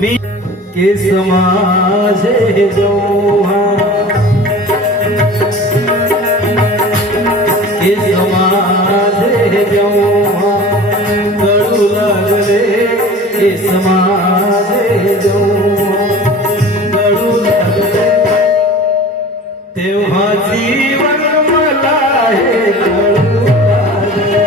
मी केस माझे जेव्हा केस माझे जेव्हा कळू लागले केस माझे जेव्हा कळू लागले तेव्हा जीवन मला हे कळू लागले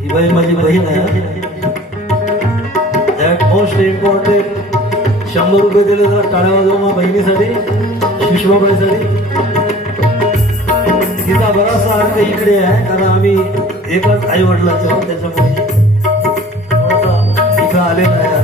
ही बाई माझी बहीण आहे. दॅट मोस्ट इम्पॉर्टंट 100 रुपये दिले जरा टाळ्या वाजवा माझ्या बहिणीसाठी सुषमाबाईसाठी. तिचा बराचसा अर्थ इकडे आहे कारण आम्ही एकाच आई वडिलांचा त्याच्यामुळे थोडासा इथं आलेला आहे.